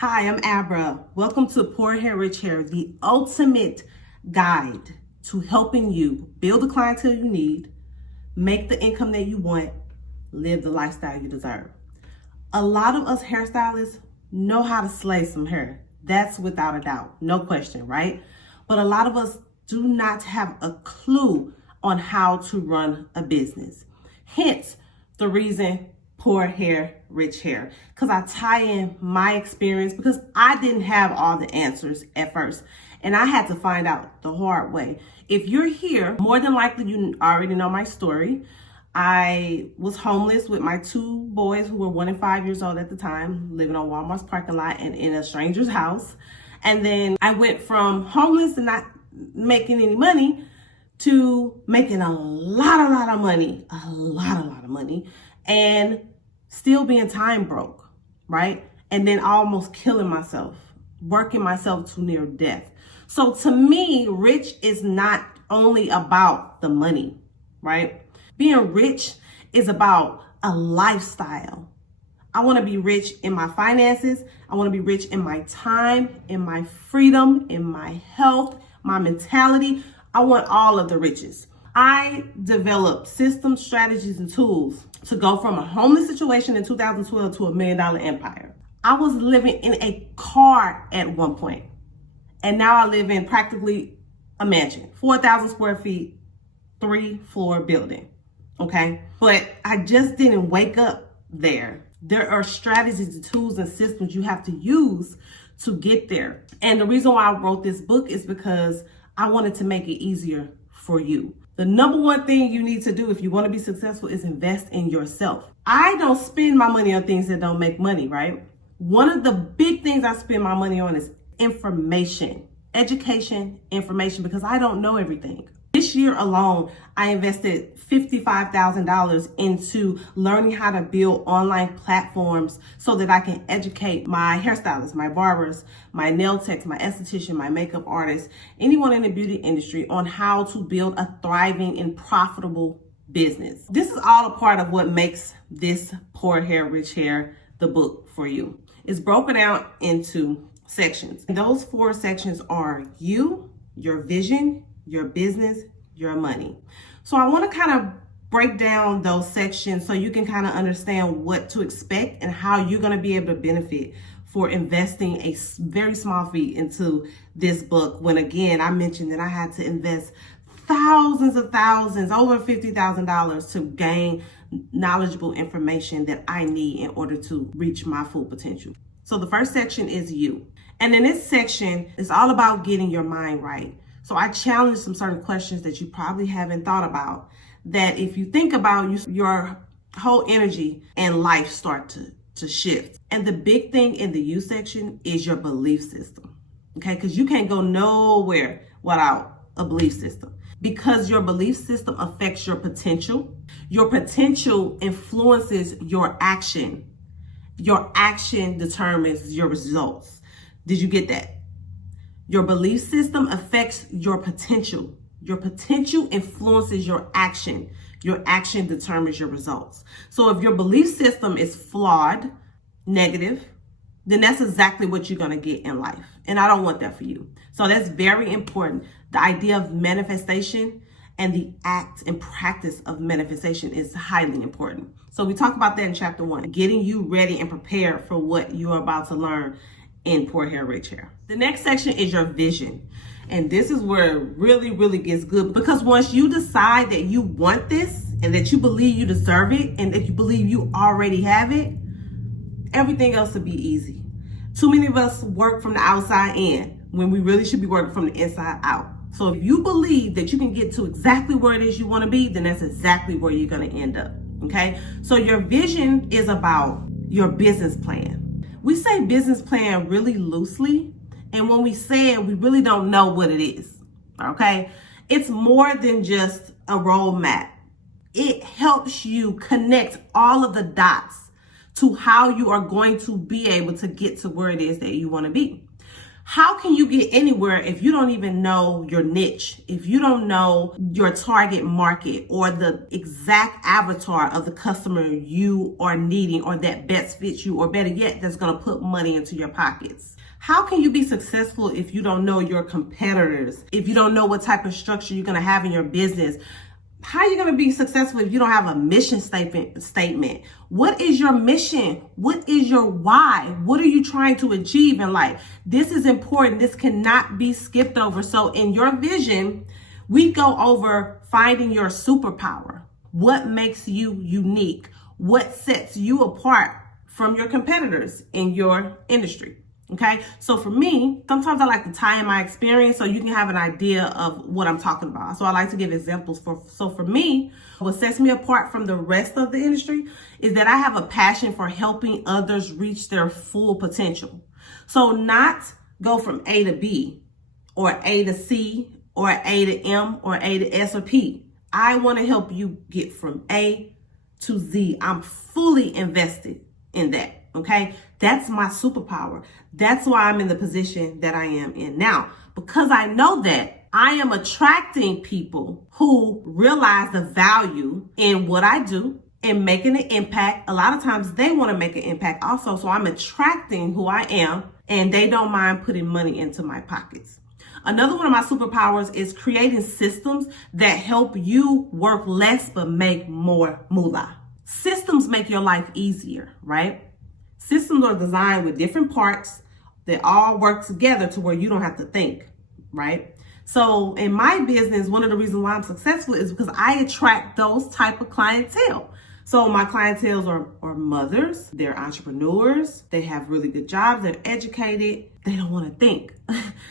Hi, I'm Abra. Welcome to Poor Hair, Rich Hair, the ultimate guide to helping you build the clientele you need, make the income that you want, live the lifestyle you deserve. A lot of us hairstylists know how to slay some hair. That's without a doubt, no question, right? But a lot of us do not have a clue on how to run a business. Hence the reason Poor Hair, Rich Hair, because I tie in my experience because I didn't have all the answers at first and I had to find out the hard way. If you're here, more than likely you already know my story. I was homeless with my two boys who were 1 and 5 years old at the time, living on Walmart's parking lot and in a stranger's house. And then I went from homeless and not making any money to making a lot of money, and still being time broke, right? And then almost killing myself, working myself to near death. So to me, rich is not only about the money, right? Being rich is about a lifestyle. I want to be rich in my finances. I want to be rich in my time, in my freedom, in my health, my mentality. I want all of the riches. I developed systems, strategies, and tools to go from a homeless situation in 2012 to $1 million empire. I was living in a car at one point, and now I live in practically a mansion, 4,000 square feet, 3-floor building, okay? But I just didn't wake up there. There are strategies, tools, and systems you have to use to get there. And the reason why I wrote this book is because I wanted to make it easier for you. The number one thing you need to do if you want to be successful is invest in yourself. I don't spend my money on things that don't make money, right? One of the big things I spend my money on is information, education, information, because I don't know everything. This year alone, I invested $55,000 into learning how to build online platforms so that I can educate my hairstylists, my barbers, my nail techs, my esthetician, my makeup artists, anyone in the beauty industry on how to build a thriving and profitable business. This is all a part of what makes this Poor Hair, Rich Hair, the book for you. It's broken out into sections. Those 4 sections are you, your vision, your business, your money. So I want to kind of break down those sections so you can kind of understand what to expect and how you're going to be able to benefit for investing a very small fee into this book. When again, I mentioned that I had to invest thousands, over $50,000 to gain knowledgeable information that I need in order to reach my full potential. So the first section is you. And in this section, it's all about getting your mind right. So I challenge some certain questions that you probably haven't thought about, that if you think about, your whole energy and life start to shift. And the big thing in the you section is your belief system, okay? Because you can't go nowhere without a belief system, because your belief system affects your potential. Your potential influences your action. Your action determines your results. Did you get that? Your belief system affects your potential. Your potential influences your action. Your action determines your results. So if your belief system is flawed, negative, then that's exactly what you're going to get in life. And I don't want that for you. So that's very important. The idea of manifestation and the act and practice of manifestation is highly important. So we talk about that in chapter 1, getting you ready and prepared for what you're about to learn in Poor Hair, Rich Hair. The next section is your vision. And this is where it really gets good, because once you decide that you want this and that you believe you deserve it and that you believe you already have it, everything else will be easy. Too many of us work from the outside in when we really should be working from the inside out. So if you believe that you can get to exactly where it is you want to be, then that's exactly where you're going to end up. Okay. So your vision is about your business plan. We say business plan really loosely, and when we say it, we really don't know what it is, okay? It's more than just a roadmap. It helps you connect all of the dots to how you are going to be able to get to where it is that you want to be. How can you get anywhere if you don't even know your niche, if you don't know your target market or the exact avatar of the customer you are needing or that best fits you, or better yet, that's going to put money into your pockets? How can you be successful if you don't know your competitors, if you don't know what type of structure you're going to have in your business? How are you going to be successful if you don't have a mission statement? What is your mission? What is your why? What are you trying to achieve in life? This is important. This cannot be skipped over. So in your vision, we go over finding your superpower. What makes you unique? What sets you apart from your competitors in your industry? Okay, so for me, sometimes I like to tie in my experience so you can have an idea of what I'm talking about. So I like to give examples. So for me, what sets me apart from the rest of the industry is that I have a passion for helping others reach their full potential. So not go from A to B or A to C or A to M or A to S or P. I want to help you get from A to Z. I'm fully invested in that. Okay, that's my superpower. That's why I'm in the position that I am in now. Because I know that I am attracting people who realize the value in what I do and making an impact. A lot of times they want to make an impact also. So I'm attracting who I am, and they don't mind putting money into my pockets. Another one of my superpowers is creating systems that help you work less but make more moolah. Systems make your life easier, right? Systems are designed with different parts that all work together to where you don't have to think, right? So in my business, one of the reasons why I'm successful is because I attract those type of clientele. So my clientele are mothers, they're entrepreneurs, they have really good jobs, they're educated, they don't want to think.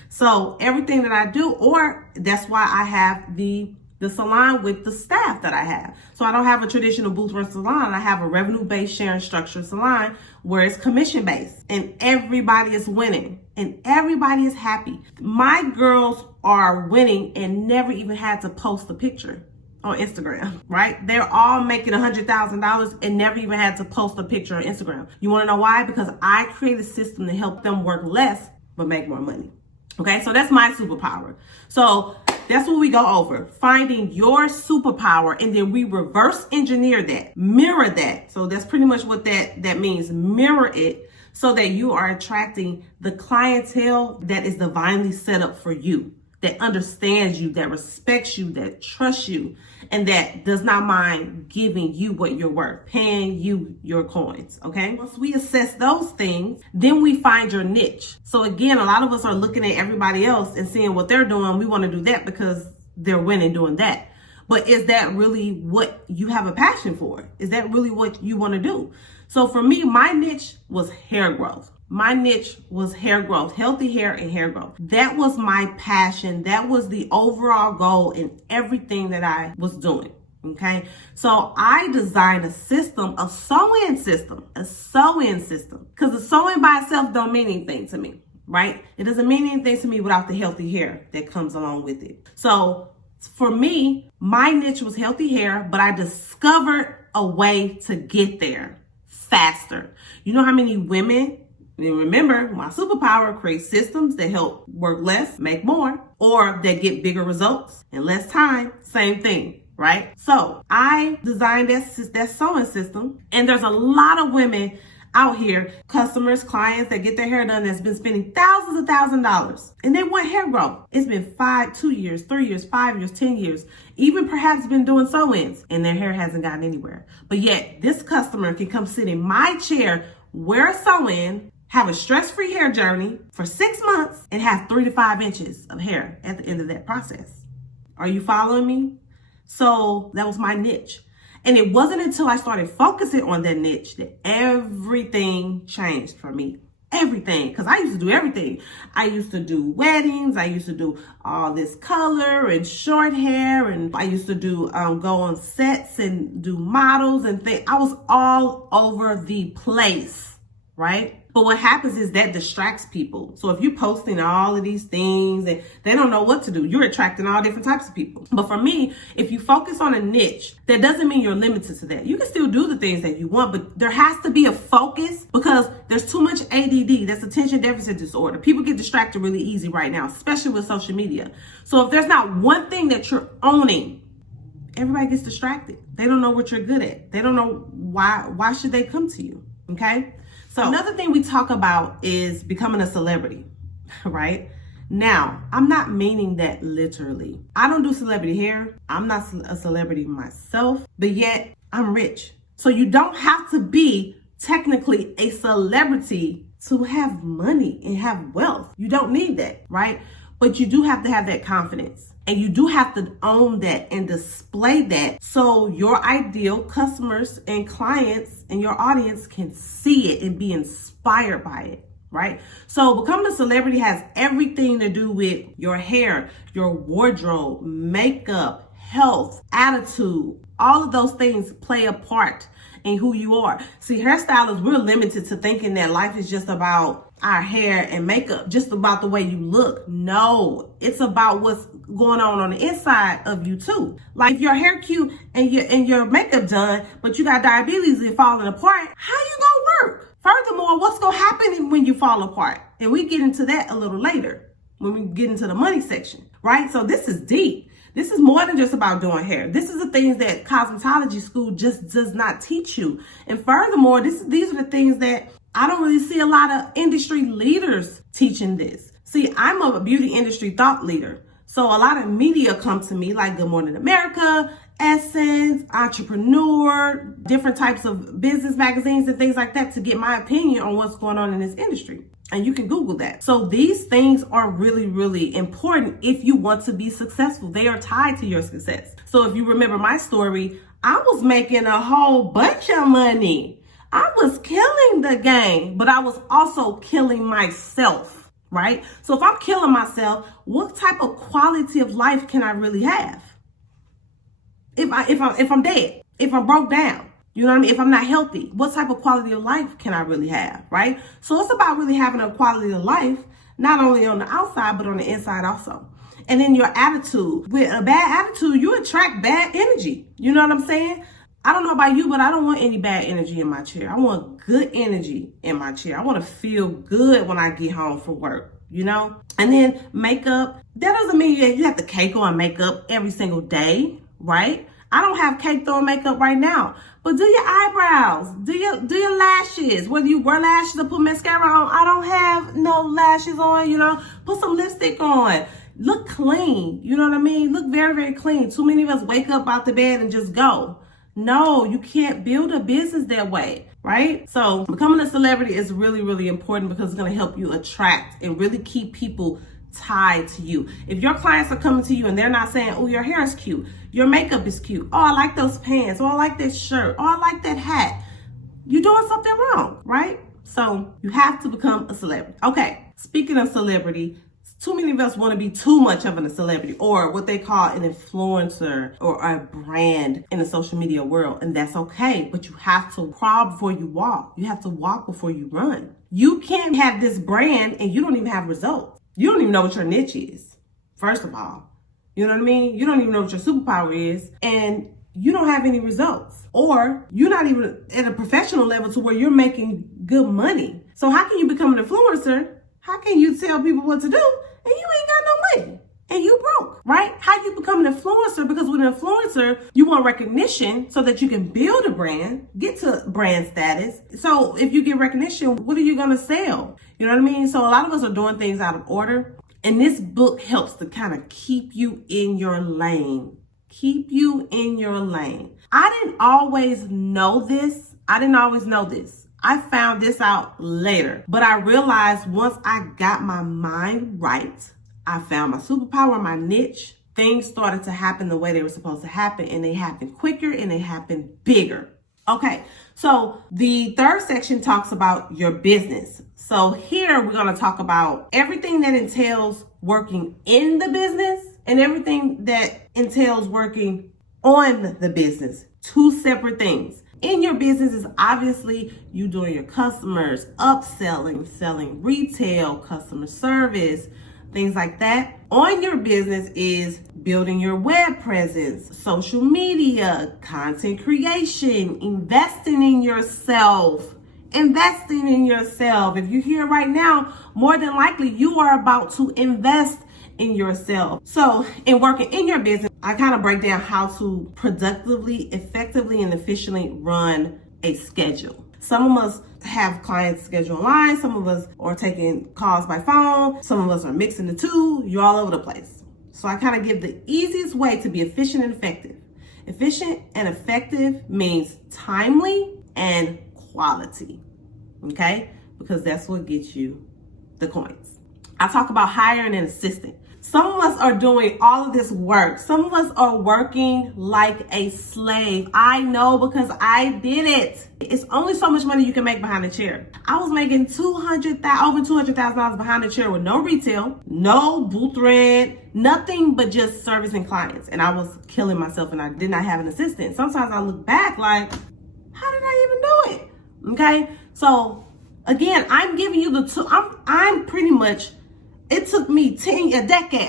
So everything that I do, or that's why I have the salon with the staff that I have. So I don't have a traditional booth run salon. I have a revenue-based sharing structure salon where it's commission-based and everybody is winning and everybody is happy. My girls are winning and never even had to post a picture on Instagram, right? They're all making $100,000 and never even had to post a picture on Instagram. You want to know why? Because I create a system to help them work less but make more money. Okay, so that's my superpower. So that's what we go over, finding your superpower, and then we reverse engineer that, mirror that. So that's pretty much what that means, mirror it so that you are attracting the clientele that is divinely set up for you, that understands you, that respects you, that trusts you, and that does not mind giving you what you're worth, paying you your coins, okay? Once we assess those things, then we find your niche. So again, a lot of us are looking at everybody else and seeing what they're doing. We want to do that because they're winning doing that. But is that really what you have a passion for? Is that really what you want to do? So for me, my niche was hair growth. My niche was hair growth, healthy hair and hair growth. That was my passion. That was the overall goal in everything that I was doing. Okay. So I designed a system, a sew-in system, because the sewing by itself don't mean anything to me, right? It doesn't mean anything to me without the healthy hair that comes along with it. So for me, my niche was healthy hair, but I discovered a way to get there faster. You know how many women, and remember, my superpower creates systems that help work less, make more, or that get bigger results in less time. Same thing, right? So I designed that sewing system, and there's a lot of women out here, customers, clients that get their hair done that's been spending thousands of dollars, and they want hair growth. It's been 2 years, 3 years, 5 years, 10 years, even perhaps been doing sew-ins, and their hair hasn't gotten anywhere. But yet this customer can come sit in my chair, wear a sew-in, have a stress-free hair journey for 6 months, and have 3 to 5 inches of hair at the end of that process. Are you following me? So that was my niche. And it wasn't until I started focusing on that niche that everything changed for me. Everything. Because I used to do everything. I used to do weddings. I used to do all this color and short hair. And I used to do go on sets and do models and things. I was all over the place. right? But what happens is that distracts people. So if you're posting all of these things and they don't know what to do, you're attracting all different types of people. But for me, if you focus on a niche, that doesn't mean you're limited to that. You can still do the things that you want, but there has to be a focus because there's too much ADD. That's attention deficit disorder. People get distracted really easy right now, especially with social media. So if there's not one thing that you're owning, everybody gets distracted. They don't know what you're good at. They don't know why should they come to you, okay? So another thing we talk about is becoming a celebrity, right? Now, I'm not meaning that literally. I don't do celebrity hair. I'm not a celebrity myself, but yet I'm rich. So you don't have to be technically a celebrity to have money and have wealth. You don't need that, right? But you do have to have that confidence. And you do have to own that and display that so your ideal customers and clients and your audience can see it and be inspired by it, right? So becoming a celebrity has everything to do with your hair, your wardrobe, makeup, health, attitude. All of those things play a part in who you are. See, hairstylists, we're limited to thinking that life is just about our hair and makeup, just about the way you look. No, it's about what's going on the inside of you too. Like if your hair cute and your makeup done, but you got diabetes and falling apart, how you gonna work? Furthermore, what's gonna happen when you fall apart? And we get into that a little later when we get into the money section, right? So this is deep. This is more than just about doing hair. This is the things that cosmetology school just does not teach you. And furthermore, these are the things that I don't really see a lot of industry leaders teaching this. See, I'm a beauty industry thought leader. So a lot of media come to me like Good Morning America, Essence, Entrepreneur, different types of business magazines and things like that to get my opinion on what's going on in this industry. And you can Google that. So these things are really, really important if you want to be successful. They are tied to your success. So if you remember my story, I was making a whole bunch of money. I was killing the game, but I was also killing myself, right? So if I'm killing myself, what type of quality of life can I really have? If I'm dead, if I'm broke down, you know what I mean? If I'm not healthy, what type of quality of life can I really have, right? So it's about really having a quality of life, not only on the outside, but on the inside also. And then your attitude. With a bad attitude, you attract bad energy. You know what I'm saying? I don't know about you, but I don't want any bad energy in my chair. I want good energy in my chair. I want to feel good when I get home from work, you know? And then makeup, that doesn't mean you have to cake on makeup every single day, right? I don't have caked on makeup right now, but do your eyebrows, do your lashes, whether you wear lashes or put mascara on. I don't have no lashes on, you know, put some lipstick on, look clean, you know what I mean? Look very, very clean. Too many of us wake up out the bed and just go. No, you can't build a business that way, right? So becoming a celebrity is really, really important because it's going to help you attract and really keep people tied to you. If your clients are coming to you and they're not saying, oh, your hair is cute, your makeup is cute, oh, I like those pants, oh, I like that shirt, oh, I like that hat, you're doing something wrong, right? So you have to become a celebrity. Okay, speaking of celebrity, too many of us want to be too much of a celebrity or what they call an influencer or a brand in the social media world. And that's okay, but you have to crawl before you walk. You have to walk before you run. You can't have this brand and you don't even have results. You don't even know what your niche is, first of all. You know what I mean? You don't even know what your superpower is, and you don't have any results. Or you're not even at a professional level to where you're making good money. So how can you become an influencer? How can you tell people what to do and you ain't got no money and you broke, right? How you become an influencer? Because with an influencer, you want recognition so that you can build a brand, get to brand status. So if you get recognition, what are you going to sell? You know what I mean? So a lot of us are doing things out of order. And this book helps to kind of keep you in your lane. Keep you in your lane. I didn't always know this. I found this out later. But I realized once I got my mind right, I found my superpower, my niche, things started to happen the way they were supposed to happen. And they happened quicker and they happened bigger. Okay, so the third section talks about your business. So here we're going to talk about everything that entails working in the business and everything that entails working on the business. Two separate things. In your business is obviously you doing your customers, upselling, selling retail, customer service, things like that. On your business is building your web presence, social media, content creation, investing in yourself. Investing in yourself. If you're here right now, more than likely you are about to invest in yourself. So in working in your business, I kind of break down how to productively, effectively, and efficiently run a schedule. Some of us have clients scheduled online. Some of us are taking calls by phone. Some of us are mixing the two. You're all over the place. So I kind of give the easiest way to be efficient and effective. Efficient and effective means timely and quality, okay? Because that's what gets you the coins. I talk about hiring an assistant. Some of us are doing all of this work. Some of us are working like a slave. I know because I did it. It's only so much money you can make behind a chair. I was making over $200,000 behind a chair with no retail, no booth rent, nothing but just servicing clients. And I was killing myself and I did not have an assistant. Sometimes I look back like, how did I even do it? Okay, so again, I'm giving you the two. I'm pretty much, it took me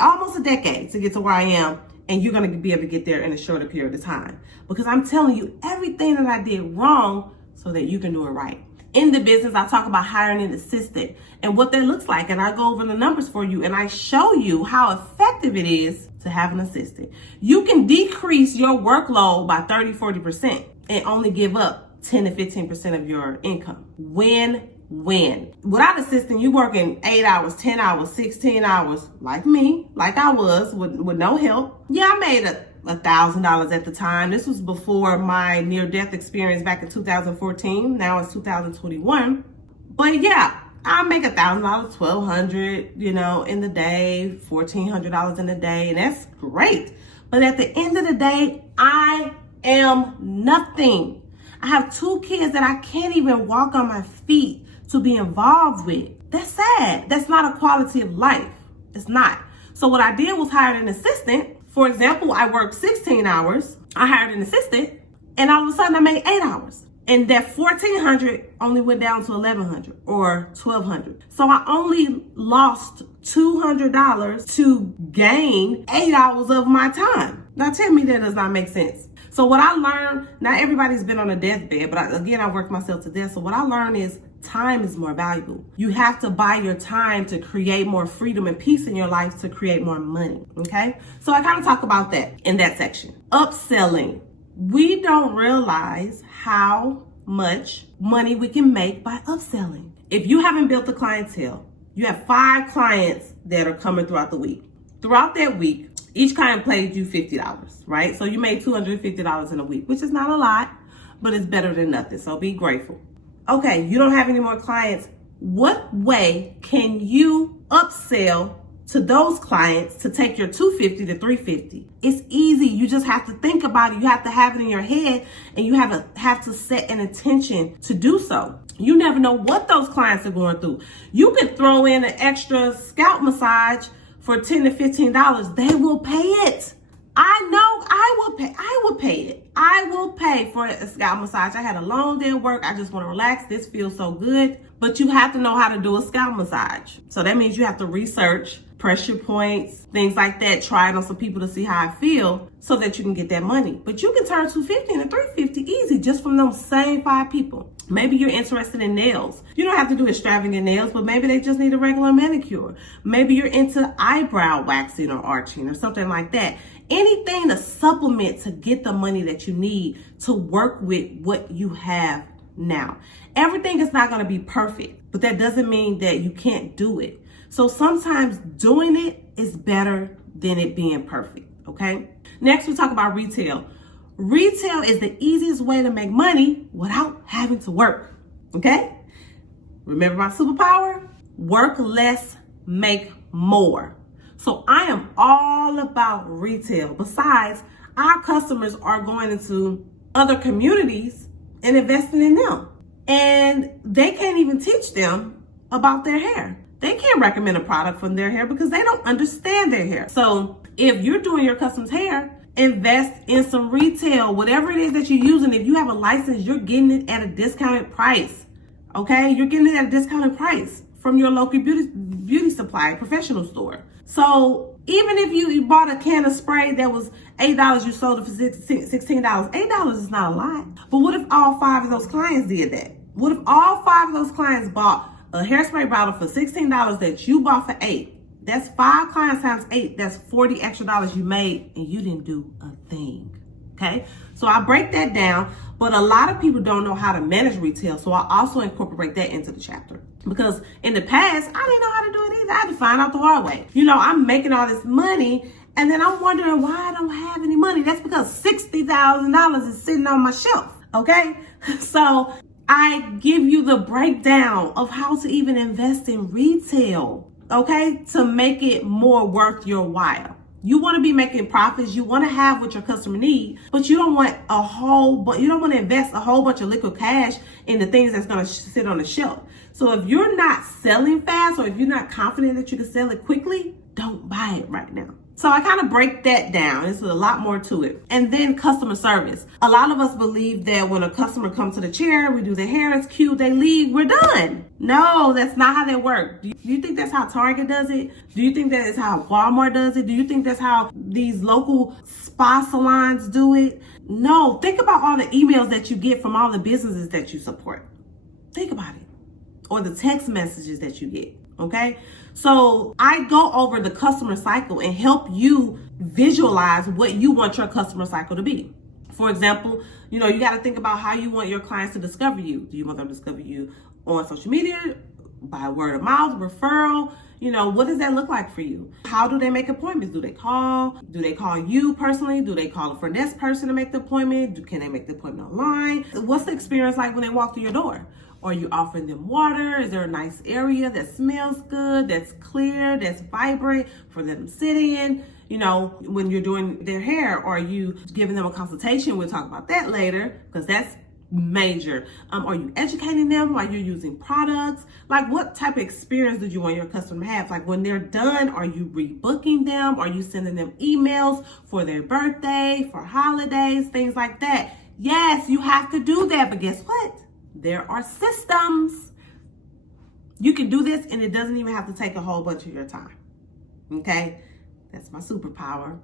almost a decade to get to where I am, and you're gonna be able to get there in a shorter period of time. Because I'm telling you everything that I did wrong so that you can do it right. In the business, I talk about hiring an assistant and what that looks like, and I go over the numbers for you, and I show you how effective it is to have an assistant. You can decrease your workload by 30-40% and only give up 10 to 15% of your income. Win. Without assistant, you working 8 hours, 10 hours, 16 hours, like me, like I was, with no help. Yeah, I made $1,000 at the time. This was before my near-death experience back in 2014. Now it's 2021. But yeah, I make $1,000, $1,200, in the day, $1,400 in the day, and that's great. But at the end of the day, I am nothing. I have 2 kids that I can't even walk on my feet to be involved with. That's sad. That's not a quality of life. It's not. So what I did was hire an assistant. For example, I worked 16 hours. I hired an assistant, and all of a sudden I made 8 hours. And that $1,400 only went down to $1,100 or $1,200. So I only lost $200 to gain 8 hours of my time. Now tell me that does not make sense. So what I learned, not everybody's been on a deathbed, but I worked myself to death. So what I learned is time is more valuable. You have to buy your time to create more freedom and peace in your life, to create more money, okay? So I kind of talk about that in that section. Upselling. We don't realize how much money we can make by upselling. If you haven't built the clientele, you have 5 clients that are coming throughout the week. Throughout that week, each client paid you $50, right? So you made $250 in a week, which is not a lot, but it's better than nothing. So be grateful. Okay, you don't have any more clients. What way can you upsell to those clients to take your $250 to $350? It's easy. You just have to think about it. You have to have it in your head, and you have to set an intention to do so. You never know what those clients are going through. You could throw in an extra scalp massage for $10 to $15. They will pay it. I know I will pay it. I will pay for a scalp massage. I had a long day of work. I just want to relax. This feels so good. But you have to know how to do a scalp massage. So that means you have to research pressure points, things like that. Try it on some people to see how I feel so that you can get that money. But you can turn $250 into $350 easy just from those same 5 people. Maybe you're interested in nails. You don't have to do extravagant nails, but maybe they just need a regular manicure. Maybe you're into eyebrow waxing or arching or something like that. Anything to supplement to get the money that you need to work with what you have now. Everything is not going to be perfect, but that doesn't mean that you can't do it. So sometimes doing it is better than it being perfect, okay? Next, we talk about retail. Retail is the easiest way to make money without having to work, okay? Remember my superpower? Work less, make more. So I am all about retail. Besides, our customers are going into other communities and investing in them. And they can't even teach them about their hair. They can't recommend a product from their hair because they don't understand their hair. So if you're doing your customer's hair Invest in some retail, whatever it is that you're using. If you have a license, you're getting it at a discounted price. Okay, you're getting it at a discounted price from your local beauty supply professional store. So even if you bought a can of spray that was $8, you sold it for $16. $8 is not a lot. But what if all 5 of those clients did that? What if all 5 of those clients bought a hairspray bottle for $16 that you bought for $8? That's 5 clients times 8. That's $40 extra you made, and you didn't do a thing. Okay, so I break that down, but a lot of people don't know how to manage retail, so I also incorporate that into the chapter. Because in the past, I didn't know how to do it either. I had to find out the hard way. I'm making all this money, and then I'm wondering why I don't have any money. That's because $60,000 is sitting on my shelf, okay? So I give you the breakdown of how to even invest in retail, okay, to make it more worth your while. You want to be making profits. You want to have what your customer needs, but you don't want you don't want to invest a whole bunch of liquid cash in the things that's going to sit on the shelf. So if you're not selling fast, or if you're not confident that you can sell it quickly, don't buy it right now. So I kind of break that down. There's a lot more to it. And then customer service. A lot of us believe that when a customer comes to the chair, we do their hair, it's cute, they leave, we're done. No, that's not how that works. Do you think that's how Target does it? Do you think that is how Walmart does it? Do you think that's how these local spa salons do it? No, think about all the emails that you get from all the businesses that you support. Think about it. Or the text messages that you get, okay? So I go over the customer cycle and help you visualize what you want your customer cycle to be. For example, you got to think about how you want your clients to discover you. Do you want them to discover you on social media, by word of mouth, referral? What does that look like for you? How do they make appointments? Do they call? Do they call you personally? Do they call a front desk person to make the appointment? Can they make the appointment online? What's the experience like when they walk through your door? Are you offering them water? Is there a nice area that smells good, that's clear, that's vibrant for them to sit in? When you're doing their hair, or are you giving them a consultation? We'll talk about that later, because that's major. Are you educating them while you're using products? Like, what type of experience do you want your customer to have? Like, when they're done, are you rebooking them? Are you sending them emails for their birthday, for holidays, things like that? Yes, you have to do that, but guess what? There are systems. You can do this, and it doesn't even have to take a whole bunch of your time. Okay? That's my superpower,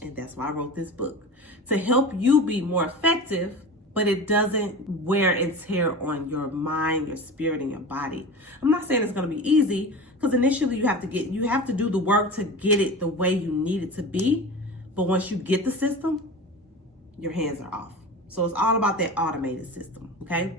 and that's why I wrote this book. To help you be more effective, but it doesn't wear and tear on your mind, your spirit, and your body. I'm not saying it's going to be easy, because initially you have to do the work to get it the way you need it to be. But once you get the system, your hands are off. So it's all about that automated system, okay?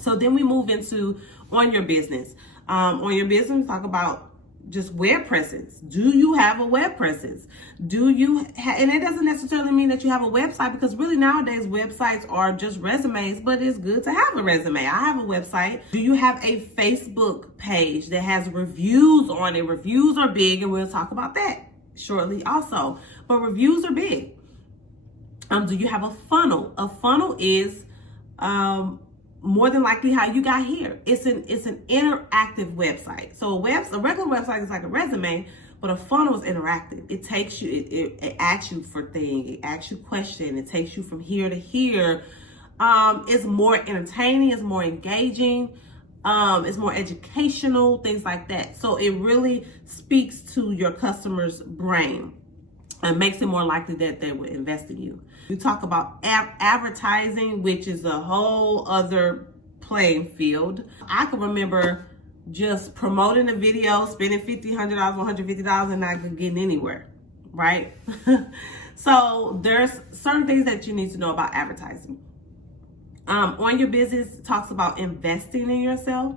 So then we move into on your business. On your business, talk about just web presence. Do you have a web presence? And it doesn't necessarily mean that you have a website, because really nowadays websites are just resumes, but it's good to have a resume. I have a website. Do you have a Facebook page that has reviews on it? Reviews are big, and we'll talk about that shortly also. But reviews are big. Do you have a funnel? A funnel is more than likely how you got here. It's an interactive website. So a regular website is like a resume, but a funnel is interactive. It takes you, it asks you for things, it asks you questions, it takes you from here to here. It's more entertaining, it's more engaging, it's more educational, things like that. So it really speaks to your customer's brain and makes it more likely that they will invest in you. We talk about advertising, which is a whole other playing field. I can remember just promoting a video, spending $50, $100, $150, and not getting anywhere, right? So there's certain things that you need to know about advertising. On your business, it talks about investing in yourself.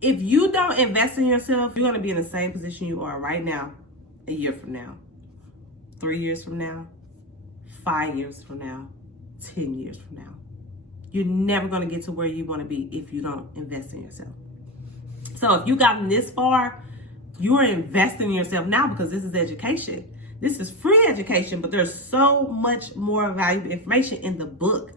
If you don't invest in yourself, you're going to be in the same position you are right now, a year from now, 3 years from now, 5 years from now, 10 years from now. You're never going to get to where you want to be if you don't invest in yourself. So if you gotten this far, you're investing in yourself now, because this is education. This is free education, but there's so much more valuable information in the book.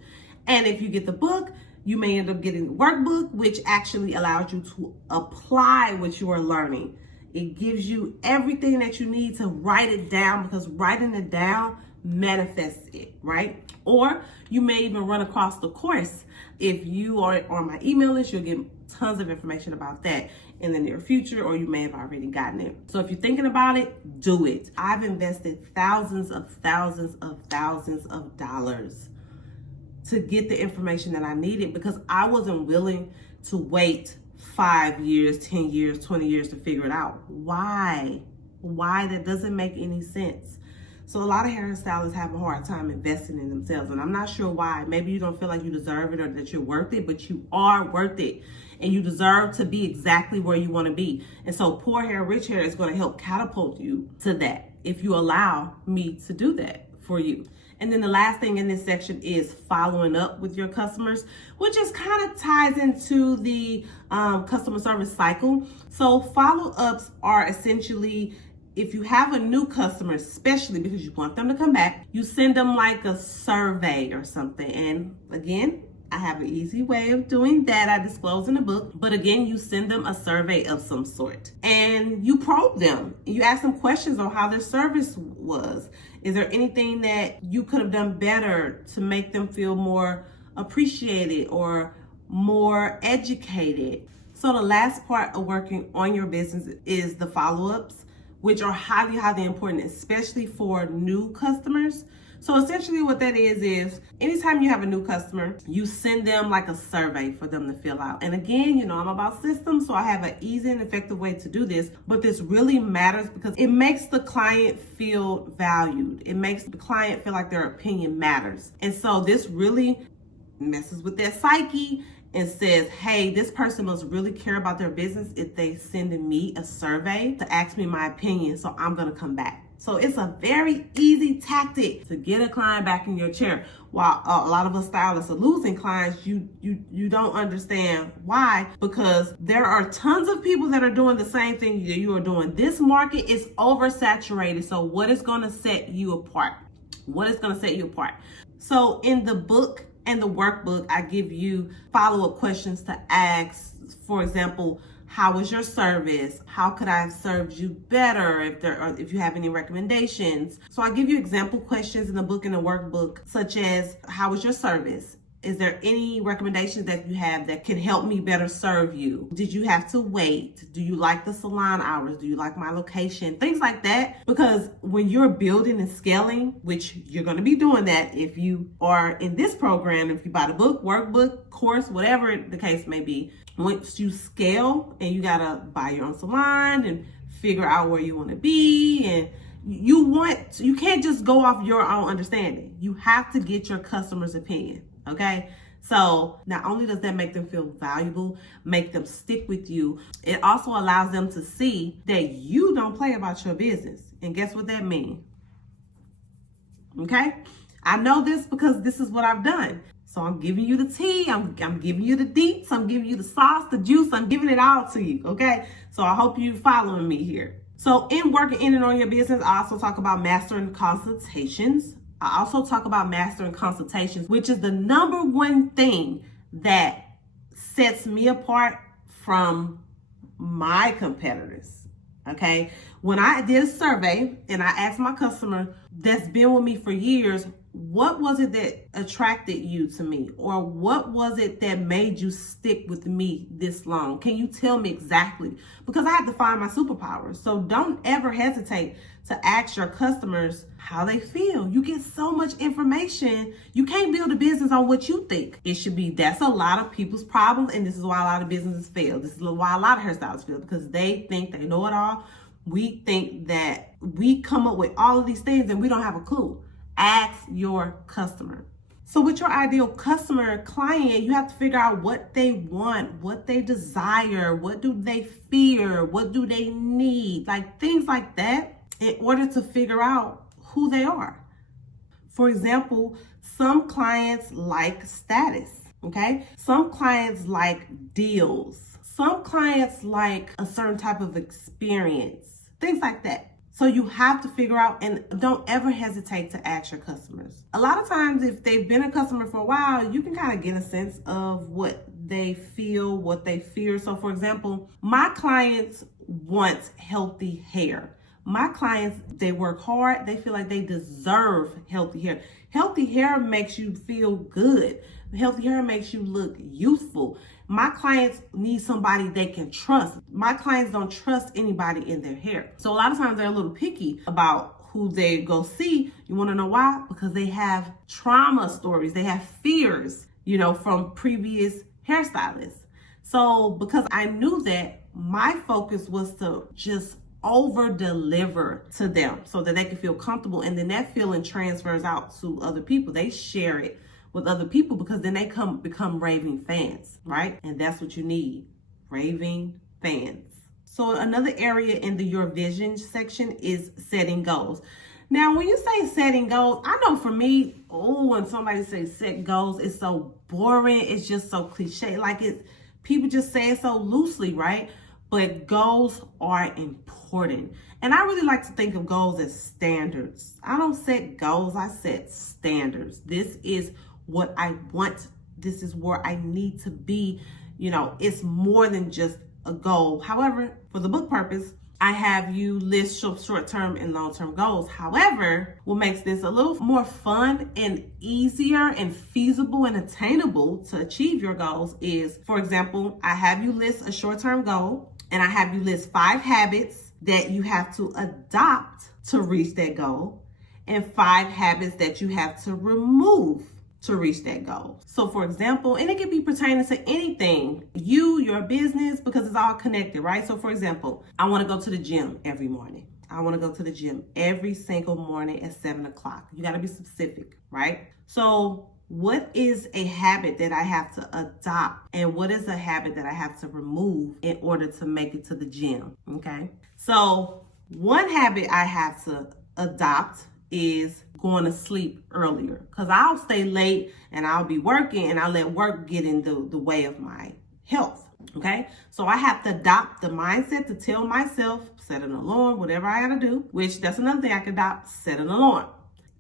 And if you get the book, you may end up getting the workbook, which actually allows you to apply what you are learning. It gives you everything that you need to write it down, because writing it down manifest it, right? Or you may even run across the course. If you are on my email list, you'll get tons of information about that in the near future, or you may have already gotten it. So if you're thinking about it, do it. I've invested thousands of dollars to get the information that I needed because I wasn't willing to wait 5 years, 10 years, 20 years to figure it out. Why? That doesn't make any sense. So a lot of hairstylists have a hard time investing in themselves, and I'm not sure why. Maybe you don't feel like you deserve it or that you're worth it, but you are worth it, and you deserve to be exactly where you want to be. And so Poor Hair, Rich Hair is going to help catapult you to that if you allow me to do that for you. And then the last thing in this section is following up with your customers, which is kind of ties into the customer service cycle. So follow-ups are essentially, if you have a new customer, especially because you want them to come back, you send them like a survey or something. And again, I have an easy way of doing that. I disclose in the book. But again, you send them a survey of some sort. And you probe them. You ask them questions on how their service was. Is there anything that you could have done better to make them feel more appreciated or more educated? So the last part of working on your business is the follow-ups, which are highly, highly important, especially for new customers. So essentially what that is anytime you have a new customer, you send them like a survey for them to fill out. And again, you know, I'm about systems, so I have an easy and effective way to do this, but this really matters because it makes the client feel valued. It makes the client feel like their opinion matters. And so this really messes with their psyche and says, hey, this person must really care about their business if they sending me a survey to ask me my opinion, so I'm gonna come back. So it's a very easy tactic to get a client back in your chair. While a lot of us stylists are losing clients, you don't understand why, because there are tons of people that are doing the same thing that you are doing. This market is oversaturated. So what is gonna set you apart? What is gonna set you apart? So in the book and the workbook, I give you follow-up questions to ask. For example, how was your service? How could I have served you better? If you have any recommendations. So I give you example questions in the book and the workbook, such as, how was your service? Is there any recommendations that you have that can help me better serve you? Did you have to wait? Do you like the salon hours? Do you like my location? Things like that. Because when you're building and scaling, which you're going to be doing that if you are in this program, if you buy the book, workbook, course, whatever the case may be, once you scale and you got to buy your own salon and figure out where you want to be, and you can't just go off your own understanding. You have to get your customer's opinion. Okay, so not only does that make them feel valuable, make them stick with you, it also allows them to see that you don't play about your business. And guess what that means? Okay, I know this because this is what I've done. So I'm giving you the tea, I'm giving you the deets, I'm giving you the sauce, the juice, I'm giving it all to you, okay? So I hope you're following me here. So in working in and on your business, I also talk about mastering consultations. I also talk about mastering consultations, which is the number one thing that sets me apart from my competitors, okay? When I did a survey and I asked my customer that's been with me for years, what was it that attracted you to me? Or what was it that made you stick with me this long? Can you tell me exactly? Because I have to find my superpowers. So don't ever hesitate to ask your customers how they feel. You get so much information. You can't build a business on what you think it should be. That's a lot of people's problems, and this is why a lot of businesses fail. This is why a lot of hairstylists fail, because they think they know it all. We think that we come up with all of these things and we don't have a clue. Ask your customer. So with your ideal customer client, you have to figure out what they want, what they desire, what do they fear, what do they need, like things like that, in order to figure out who they are. For example, some clients like status, okay? Some clients like deals. Some clients like a certain type of experience, things like that. So you have to figure out, and don't ever hesitate to ask your customers. A lot of times, if they've been a customer for a while, you can kind of get a sense of what they feel, what they fear. So for example, my clients want healthy hair, My clients, they work hard. They feel like they deserve healthy hair. Healthy hair makes you feel good. Healthy hair makes you look youthful. My clients need somebody they can trust. My clients don't trust anybody in their hair. So a lot of times they're a little picky about who they go see. You want to know why? Because they have trauma stories. They have fears, from previous hairstylists. So because I knew that, my focus was to just over deliver to them so that they can feel comfortable, and then that feeling transfers out to other people. They share it with other people because then they become raving fans, right? And that's what you need, raving fans. So another area in the Your Vision section is setting goals. Now, when you say setting goals, I know for me, when somebody says set goals, it's so boring. It's just so cliche. People just say it so loosely, right? But goals are important. And I really like to think of goals as standards. I don't set goals, I set standards. This is what I want. This is where I need to be. It's more than just a goal. However, for the book purpose, I have you list short-term and long-term goals. However, what makes this a little more fun and easier and feasible and attainable to achieve your goals is, for example, I have you list a short-term goal, and I have you list 5 habits that you have to adopt to reach that goal, and 5 habits that you have to remove to reach that goal. So for example, and it can be pertaining to anything, your business, because it's all connected, right? So for example, I want to go to the gym every morning. I want to go to the gym every single morning at 7 o'clock. You got to be specific, right? So what is a habit that I have to adopt, and what is a habit that I have to remove in order to make it to the gym? Okay. So one habit I have to adopt is going to sleep earlier, because I'll stay late and I'll be working and I'll let work get in the way of my health. Okay. So I have to adopt the mindset to tell myself, set an alarm, whatever I got to do, which that's another thing I can adopt, set an alarm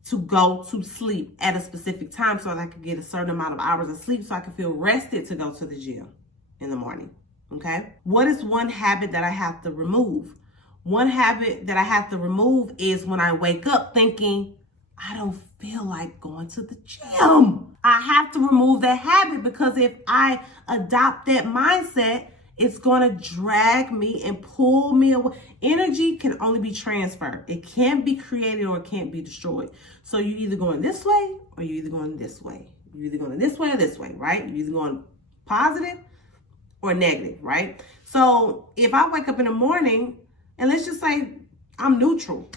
to go to sleep at a specific time so that I can get a certain amount of hours of sleep so I can feel rested to go to the gym in the morning. Okay. What is one habit that I have to remove? One habit that I have to remove is when I wake up thinking, I don't feel like going to the gym. I have to remove that habit, because if I adopt that mindset, it's going to drag me and pull me away. Energy can only be transferred. It can't be created or it can't be destroyed. So you're either going this way or you're either going this way. You're either going this way or this way, right? You're either going positive or negative, right? So if I wake up in the morning, and let's just say I'm neutral,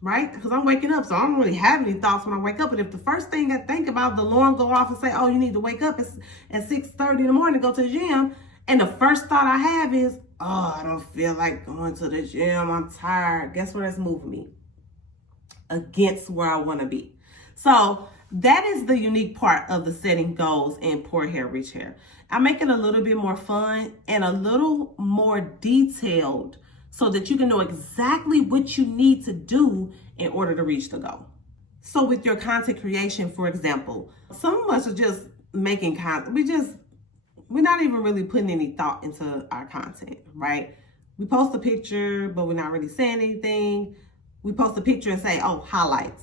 right? Because I'm waking up, so I don't really have any thoughts when I wake up. And if the first thing I think about, the alarm go off and say, oh, you need to wake up at 6:30 in the morning, go to the gym. And the first thought I have is, oh, I don't feel like going to the gym. I'm tired. Guess where that's moving me? Against where I want to be. So that is the unique part of the setting goals in Poor Hair, Rich Hair. I make it a little bit more fun and a little more detailed, so that you can know exactly what you need to do in order to reach the goal. So with your content creation, for example, some of us are just making content. We're not even really putting any thought into our content, right? We post a picture, but we're not really saying anything. We post a picture and say, oh, highlights.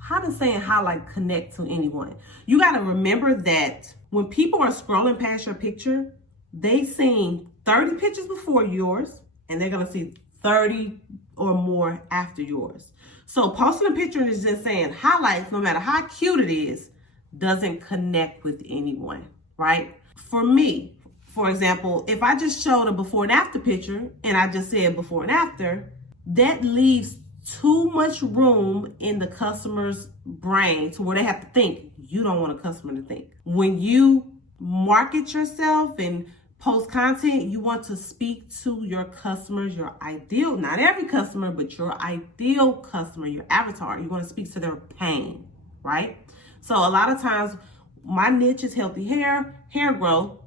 How does saying highlight connect to anyone? You got to remember that when people are scrolling past your picture, they seen 30 pictures before yours, and they're going to see 30 or more after yours. So posting a picture and just saying highlights, no matter how cute it is, doesn't connect with anyone, right? For me, for example, if I just showed a before and after picture and I just said before and after, that leaves too much room in the customer's brain to where they have to think. You don't want a customer to think. When you market yourself and post content, you want to speak to your customers, your ideal, not every customer, but your ideal customer, your avatar. You want to speak to their pain, right? So a lot of times my niche is healthy hair growth.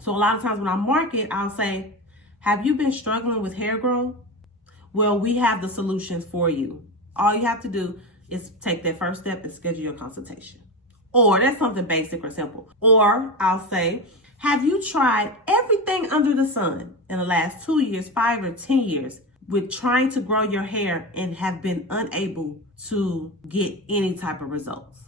So a lot of times when I market, I'll say, have you been struggling with hair growth? Well, we have the solutions for you. All you have to do is take that first step and schedule your consultation. Or that's something basic or simple. Or I'll say, have you tried everything under the sun in the last 2 years, 5 or 10 years? with trying to grow your hair and have been unable to get any type of results,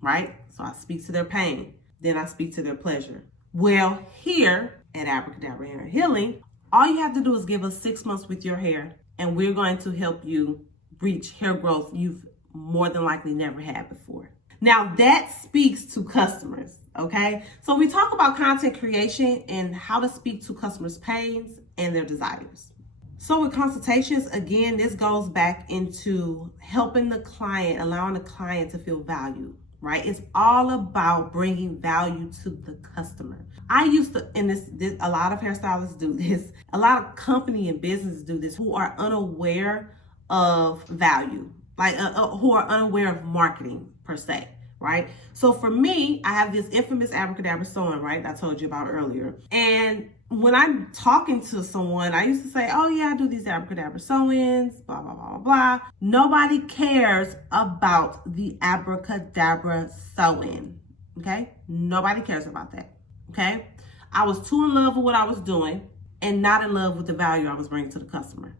right? So I speak to their pain, then I speak to their pleasure. Well, here at Abracadabra Hair and Healing, all you have to do is give us 6 months with your hair, and we're going to help you reach hair growth you've more than likely never had before. Now that speaks to customers, okay? So we talk about content creation and how to speak to customers' pains and their desires. So with consultations, again, this goes back into helping the client, allowing the client to feel valued, right? It's all about bringing value to the customer. I used to, and this a lot of hairstylists do this, a lot of company and businesses do this, who are unaware of value, like who are unaware of marketing per se, right? So for me, I have this infamous abracadabra sewing, right? I told you about earlier. And when I'm talking to someone, I used to say, oh yeah, I do these abracadabra sewings, blah, blah, blah, blah. Nobody cares about the abracadabra sewing, okay? Nobody cares about that, okay? I was too in love with what I was doing and not in love with the value I was bringing to the customer.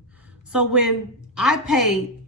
So when I paid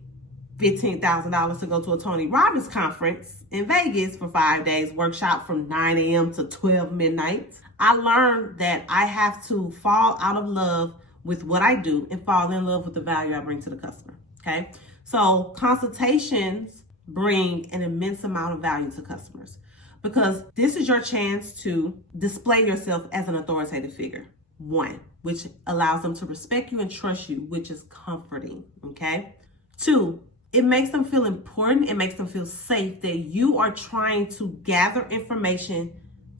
$15,000 to go to a Tony Robbins conference in Vegas for 5 days, workshop from 9 a.m. to 12 midnight, I learned that I have to fall out of love with what I do and fall in love with the value I bring to the customer, okay? So consultations bring an immense amount of value to customers because this is your chance to display yourself as an authoritative figure, one, which allows them to respect you and trust you, which is comforting, okay? Two, it makes them feel important. It makes them feel safe that you are trying to gather information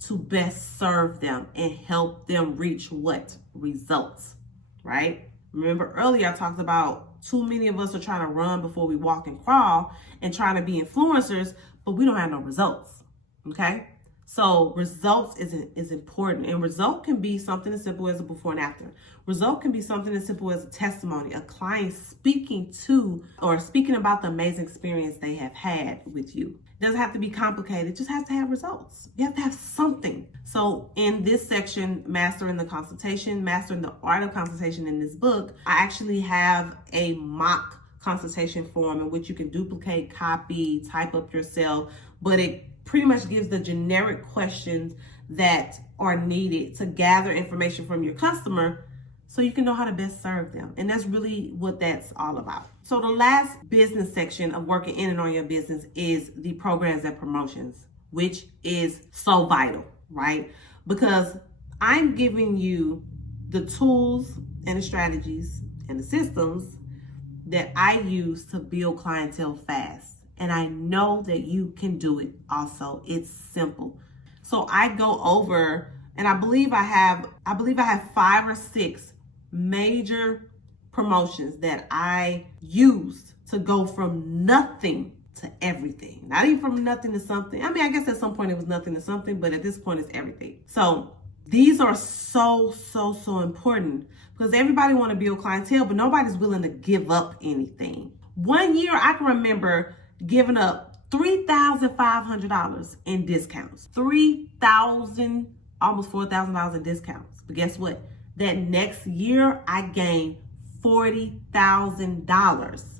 to best serve them and help them reach what? Results, right? Remember earlier I talked about too many of us are trying to run before we walk and crawl and trying to be influencers, but we don't have no results, okay? So results is important, and result can be something as simple as a before and after. Result can be something as simple as a testimony, a client speaking to or speaking about the amazing experience they have had with you. It doesn't have to be complicated, it just has to have results. You have to have something. So in this section, Mastering the Consultation, Mastering the Art of Consultation in this book, I actually have a mock consultation form in which you can duplicate, copy, type up yourself, but it pretty much gives the generic questions that are needed to gather information from your customer so you can know how to best serve them. And that's really what that's all about. So the last business section of working in and on your business is the programs and promotions, which is so vital, right? Because I'm giving you the tools and the strategies and the systems that I use to build clientele fast. And I know that you can do it also. It's simple. So I go over, and I believe I have 5 or 6 major promotions that I use to go from nothing to everything. Not even from nothing to something. I mean, I guess at some point it was nothing to something, but at this point it's everything. So these are so important because everybody want to build clientele, but nobody's willing to give up anything. One year I can remember giving up $3,500 in discounts. Almost $4,000 in discounts. But guess what? That next year, I gained $40,000,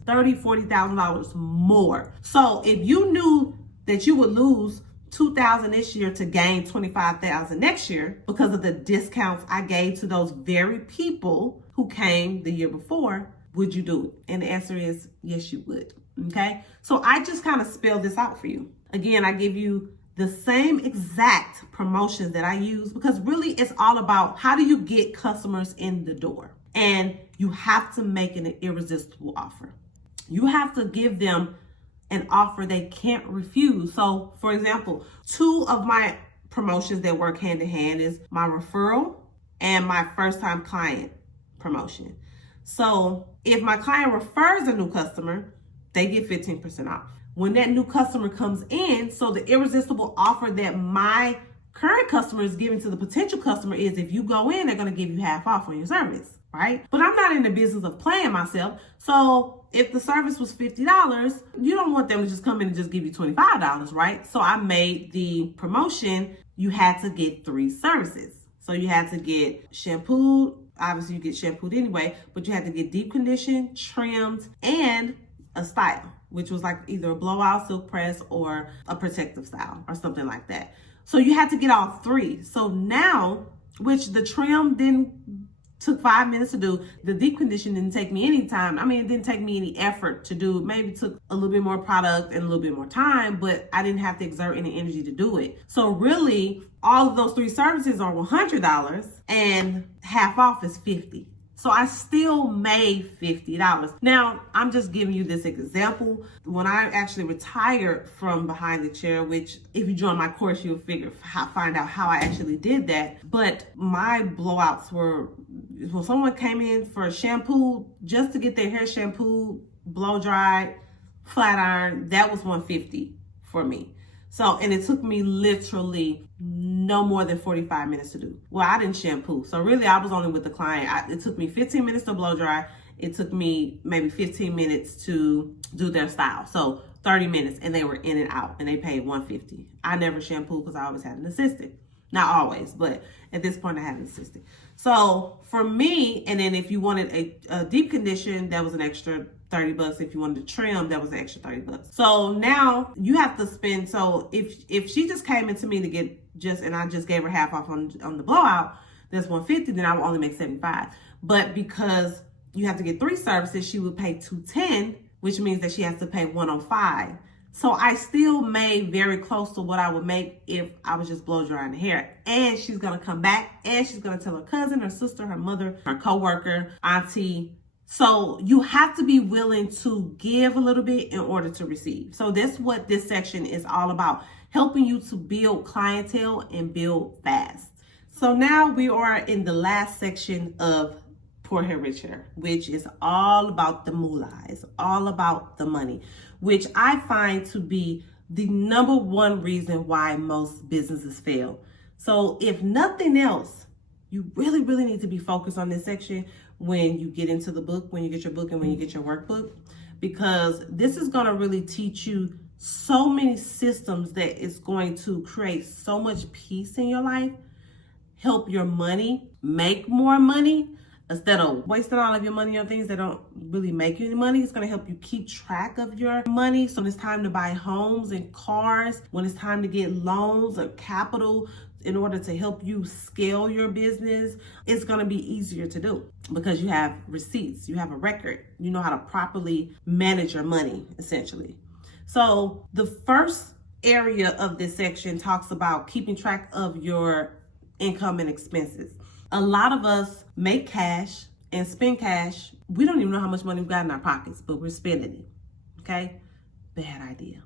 $40,000 more. So if you knew that you would lose $2,000 this year to gain $25,000 next year because of the discounts I gave to those very people who came the year before, would you do it? And the answer is yes, you would. Okay, so I just kind of spelled this out for you. Again, I give you the same exact promotions that I use because really it's all about how do you get customers in the door, and you have to make an irresistible offer. You have to give them an offer they can't refuse. So for example, 2 of my promotions that work hand in hand is my referral and my first time client promotion. So if my client refers a new customer, they get 15% off. When that new customer comes in, so the irresistible offer that my current customer is giving to the potential customer is if you go in, they're going to give you half off on your service, right? But I'm not in the business of playing myself. So if the service was $50, you don't want them to just come in and just give you $25, right? So I made the promotion, you had to get 3 services. So you had to get shampoo, obviously you get shampooed anyway, but you had to get deep conditioned, trimmed, and a style, which was like either a blowout, silk press, or a protective style or something like that. So you had to get all three. So now, which the trim took 5 minutes to do. The deep condition didn't take me any time. I mean, it didn't take me any effort to do. Maybe it took a little bit more product and a little bit more time, but I didn't have to exert any energy to do it. So really, all of those three services are $100 and half off is $50. So I still made $50. Now, I'm just giving you this example. When I actually retired from behind the chair, which if you join my course, you'll find out how I actually did that. But my blowouts were, when someone came in for a shampoo, just to get their hair shampooed, blow dried, flat iron, that was $150 for me. So, and it took me literally no more than 45 minutes to do. Well, I didn't shampoo. So really I was only with the client. It took me 15 minutes to blow dry. It took me maybe 15 minutes to do their style. So 30 minutes and they were in and out and they paid $150. I never shampooed because I always had an assistant. Not always, but at this point I had an assistant. So for me, and then if you wanted a deep condition, that was an extra $30. If you wanted to trim, that was an extra $30. So now you have to spend, so if she just came into me to get and I just gave her half off on the blowout, that's $150, then I would only make $75. But because you have to get three services, she would pay $210, which means that she has to pay $105. So I still made very close to what I would make if I was just blow drying the hair. And she's gonna come back and she's gonna tell her cousin, her sister, her mother, her coworker, auntie. So you have to be willing to give a little bit in order to receive. So that's what this section is all about, helping you to build clientele and build fast. So now we are in the last section of Poor Hair, Rich Hair, which is all about the moolah, it's all about the money, which I find to be the number one reason why most businesses fail. So if nothing else, you really, really need to be focused on this section when you get into the book, when you get your book and when you get your workbook, because this is going to really teach you so many systems that is going to create so much peace in your life, help your money make more money instead of wasting all of your money on things that don't really make you any money. It's going to help you keep track of your money. So when it's time to buy homes and cars, when it's time to get loans or capital in order to help you scale your business, it's going to be easier to do because you have receipts, you have a record, you know how to properly manage your money, essentially. So the first area of this section talks about keeping track of your income and expenses. A lot of us make cash and spend cash. We don't even know how much money we've got in our pockets, but we're spending it, okay? Bad idea.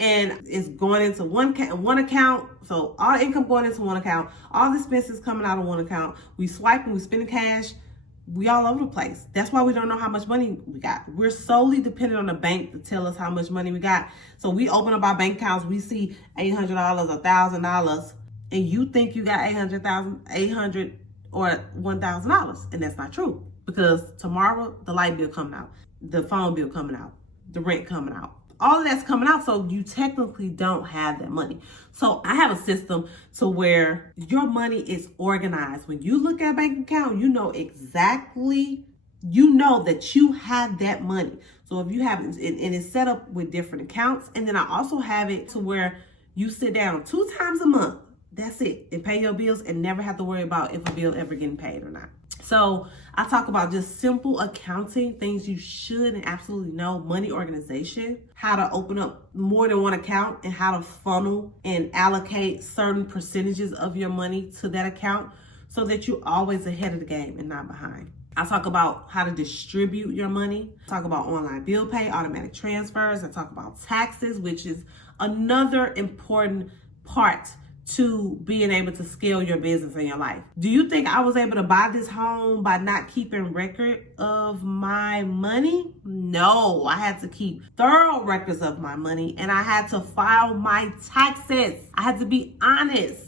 And it's going into one account. So all income going into one account, all the expenses coming out of one account. We swiping, we spending cash. We all over the place. That's why we don't know how much money we got. We're solely dependent on the bank to tell us how much money we got. So we open up our bank accounts, we see $800, $1,000, and you think you got $800 or $1,000, and that's not true because tomorrow the light bill coming out, the phone bill coming out, the rent coming out. All of that's coming out, so you technically don't have that money. So I have a system to where your money is organized. When you look at a bank account, you know exactly, you know that you have that money. So if you have it, and it's set up with different accounts, and then I also have it to where you sit down 2 times a month, that's it, and pay your bills and never have to worry about if a bill ever getting paid or not. So I talk about just simple accounting, things you should and absolutely know, money organization, how to open up more than one account and how to funnel and allocate certain percentages of your money to that account so that you're always ahead of the game and not behind. I talk about how to distribute your money. I talk about online bill pay, automatic transfers. I talk about taxes, which is another important part to being able to scale your business in your life. Do you think I was able to buy this home by not keeping record of my money? No, I had to keep thorough records of my money and I had to file my taxes. I had to be honest.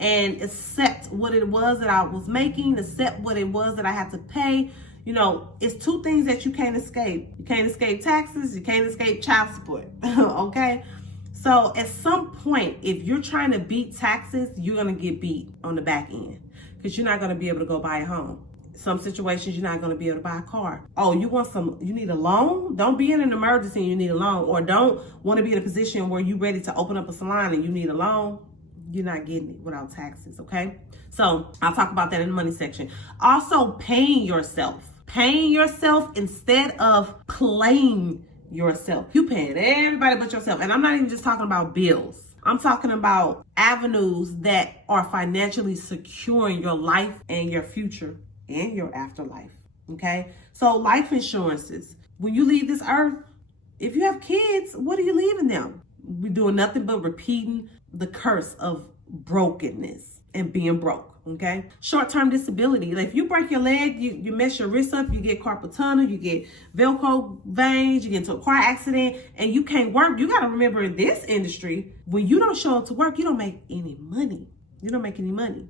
And accept what it was that I was making, accept what it was that I had to pay. You know, it's 2 things that you can't escape. You can't escape taxes, you can't escape child support, okay? So at some point, if you're trying to beat taxes, you're gonna get beat on the back end because you're not going to be able to go buy a home. Some situations, you're not going to be able to buy a car. Oh, you need a loan? Don't be in an emergency and you need a loan. Or don't want to be in a position where you're ready to open up a salon and you need a loan. You're not getting it without taxes, okay? So I'll talk about that in the money section. Also, paying yourself. Paying yourself instead of playing yourself. You paying everybody but yourself. And I'm not even just talking about bills. I'm talking about avenues that are financially securing your life and your future and your afterlife, okay? So life insurances. When you leave this earth, if you have kids, what are you leaving them? We're doing nothing but repeating the curse of brokenness and being broke, okay? Short-term disability. Like if you break your leg, you mess your wrist up, you get carpal tunnel, you get Velcro veins, you get into a car accident, and you can't work. You got to remember, in this industry, when you don't show up to work, you don't make any money. You don't make any money.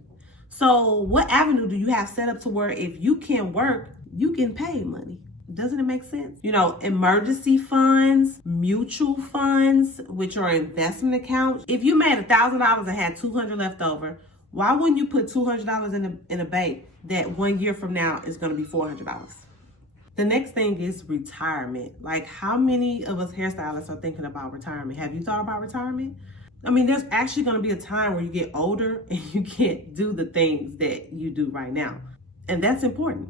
So what avenue do you have set up to where if you can't work, you getting paid money? Doesn't it make sense? You know, emergency funds, mutual funds, which are investment accounts. If you made $1,000 and had $200 left over, why wouldn't you put $200 in a bank that 1 year from now is going to be $400? The next thing is retirement. Like, how many of us hairstylists are thinking about retirement? Have you thought about retirement? I mean, there's actually going to be a time where you get older and you can't do the things that you do right now. And that's important.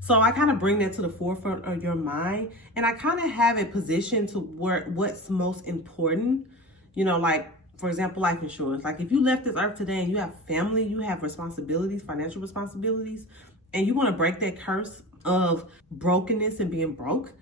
So I kind of bring that to the forefront of your mind. And I kind of have it positioned to what's most important. You know, like, for example, life insurance. Like if you left this earth today and you have family, you have responsibilities, financial responsibilities, and you want to break that curse of brokenness and being broke,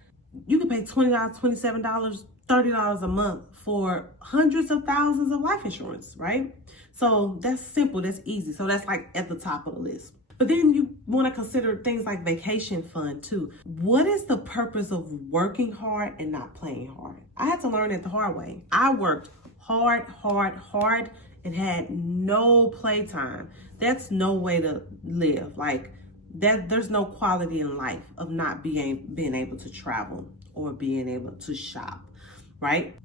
you can pay $20, $27, $30 a month for hundreds of thousands of life insurance, right? So that's simple, that's easy. So that's like at the top of the list. But then you want to consider things like vacation fund too. What is the purpose of working hard and not playing hard? I had to learn it the hard way. I worked hard, and had no playtime. That's no way to live. Like that, there's no quality in life of not being able to travel or being able to shop, right?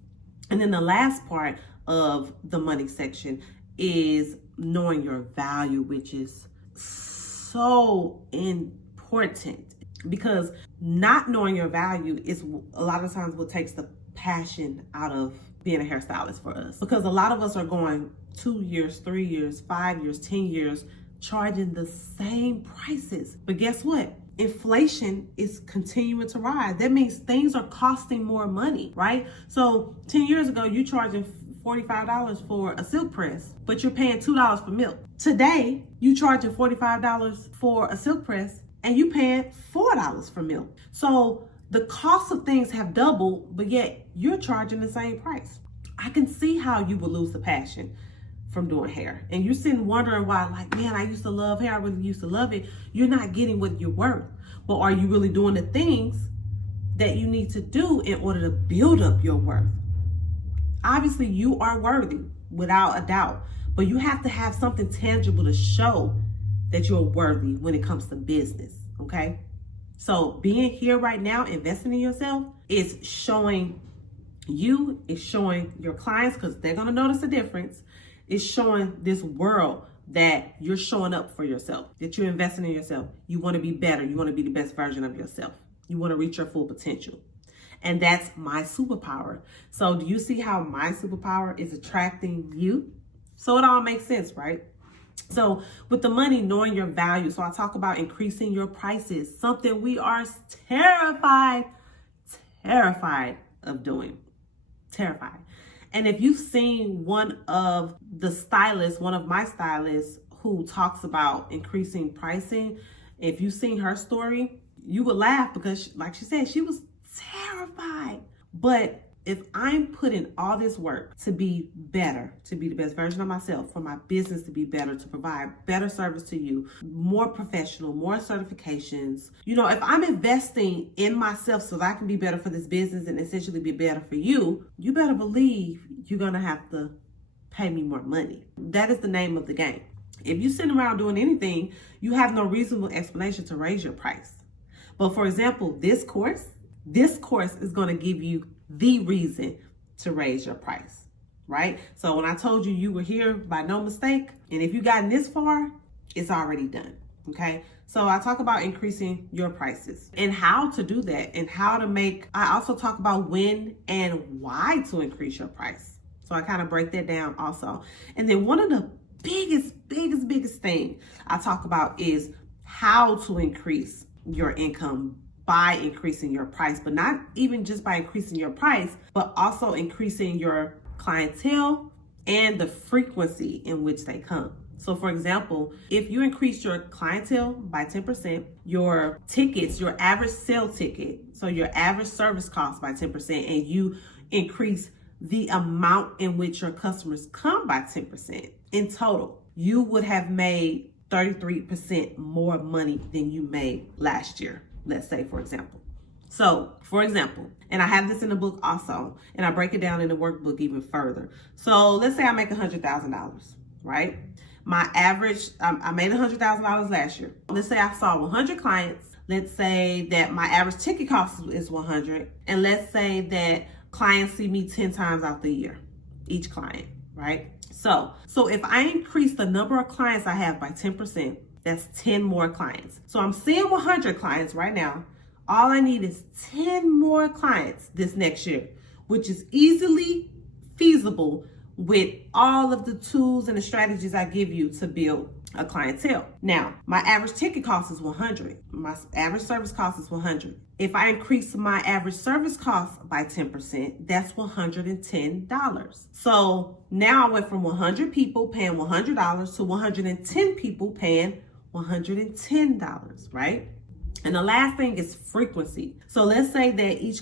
And then the last part of the money section is knowing your value, which is so important, because not knowing your value is a lot of times what takes the passion out of being a hairstylist for us. Because a lot of us are going 2 years, 3 years, 5 years, 10 years, charging the same prices. But guess what? Inflation is continuing to rise. That means things are costing more money, right? So 10 years ago, you charging $45 for a silk press, but you're paying $2 for milk. Today, you charging $45 for a silk press and you paying $4 for milk. So the cost of things have doubled, but yet you're charging the same price. I can see how you would lose the passion from doing hair. And you're sitting wondering why, like, man, I used to love hair. I really used to love it. You're not getting what you're worth. But are you really doing the things that you need to do in order to build up your worth? Obviously, you are worthy without a doubt, but you have to have something tangible to show that you're worthy when it comes to business, okay? So being here right now, investing in yourself, is showing you, is showing your clients, because they're going to notice the difference. It's showing this world that you're showing up for yourself, that you're investing in yourself. You want to be better. You want to be the best version of yourself. You want to reach your full potential. And that's my superpower. So do you see how my superpower is attracting you? So it all makes sense, right? So with the money, knowing your value. So I talk about increasing your prices, something we are terrified of doing. Terrified. And if you've seen one of my stylists who talks about increasing pricing, if you've seen her story, you would laugh because, like she said, she was terrified. But if I'm putting all this work to be better, to be the best version of myself, for my business to be better, to provide better service to you, more professional, more certifications, if I'm investing in myself so that I can be better for this business and essentially be better for you, you better believe you're going to have to pay me more money. That is the name of the game. If you're sitting around doing anything, you have no reasonable explanation to raise your price. But for example, this course is going to give you the reason to raise your price, right? So when I told you were here by no mistake, and if you've gotten this far, It's already done. Okay. So I talk about increasing your prices and how to do that and how to make, I also talk about when and why to increase your price. So I kind of break that down also. And then one of the biggest thing I talk about is how to increase your income by increasing your price, but not even just by increasing your price, but also increasing your clientele and the frequency in which they come. So for example, if you increase your clientele by 10%, your tickets, your average sale ticket, so your average service cost by 10%, and you increase the amount in which your customers come by 10% in total, you would have made 33% more money than you made last year, let's say, for example. So, for example, and I have this in the book also, and I break it down in the workbook even further. So let's say I make $100,000, right? My average, I made $100,000 last year. Let's say I saw 100 clients. Let's say that my average ticket cost is 100. And let's say that clients see me 10 times out the year, each client, right? So if I increase the number of clients I have by 10%, that's 10 more clients. So I'm seeing 100 clients right now. All I need is 10 more clients this next year, which is easily feasible with all of the tools and the strategies I give you to build a clientele. Now, my average ticket cost is 100. My average service cost is 100. If I increase my average service cost by 10%, that's $110. So now I went from 100 people paying $100 to 110 people paying $110, right? And the last thing is frequency. So let's say that each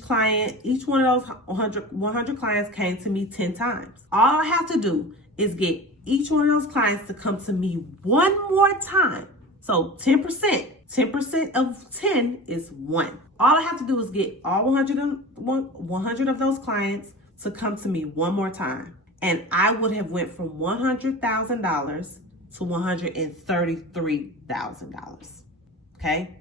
one of those 100 clients came to me 10 times. All I have to do is get each one of those clients to come to me one more time. So 10% of 10 is 1. All I have to do is get all 100 of those clients to come to me one more time. And I would have went from $100,000 to $133,000. Okay?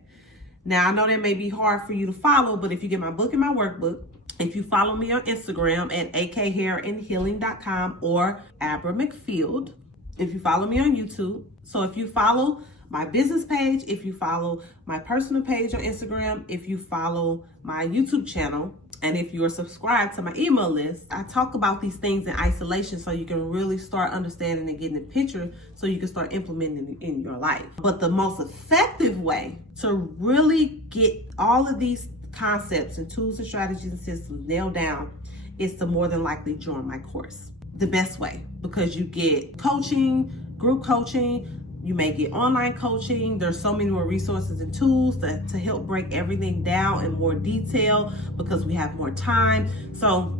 Now, I know that may be hard for you to follow, but if you get my book and my workbook, if you follow me on Instagram at akhairandhealing.com or Abra McField, if you follow me on YouTube, so if you follow my business page, if you follow my personal page on Instagram, if you follow my YouTube channel, and if you are subscribed to my email list, I talk about these things in isolation so you can really start understanding and getting the picture so you can start implementing it in your life. But the most effective way to really get all of these concepts and tools and strategies and systems nailed down is to more than likely join my course. The best way, because you get coaching, group coaching, you may get online coaching. There's so many more resources and tools to help break everything down in more detail because we have more time. So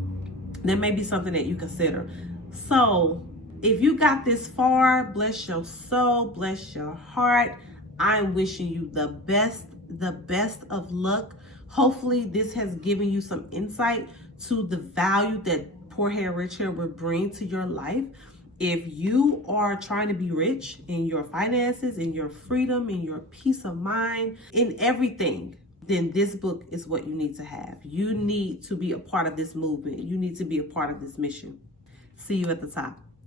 that may be something that you consider. So if you got this far, bless your soul, bless your heart. I'm wishing you the best of luck. Hopefully this has given you some insight to the value that Poor Hair, Rich Hair will bring to your life. If you are trying to be rich in your finances, in your freedom, in your peace of mind, in everything, then this book is what you need to have. You need to be a part of this movement. You need to be a part of this mission. See you at the top.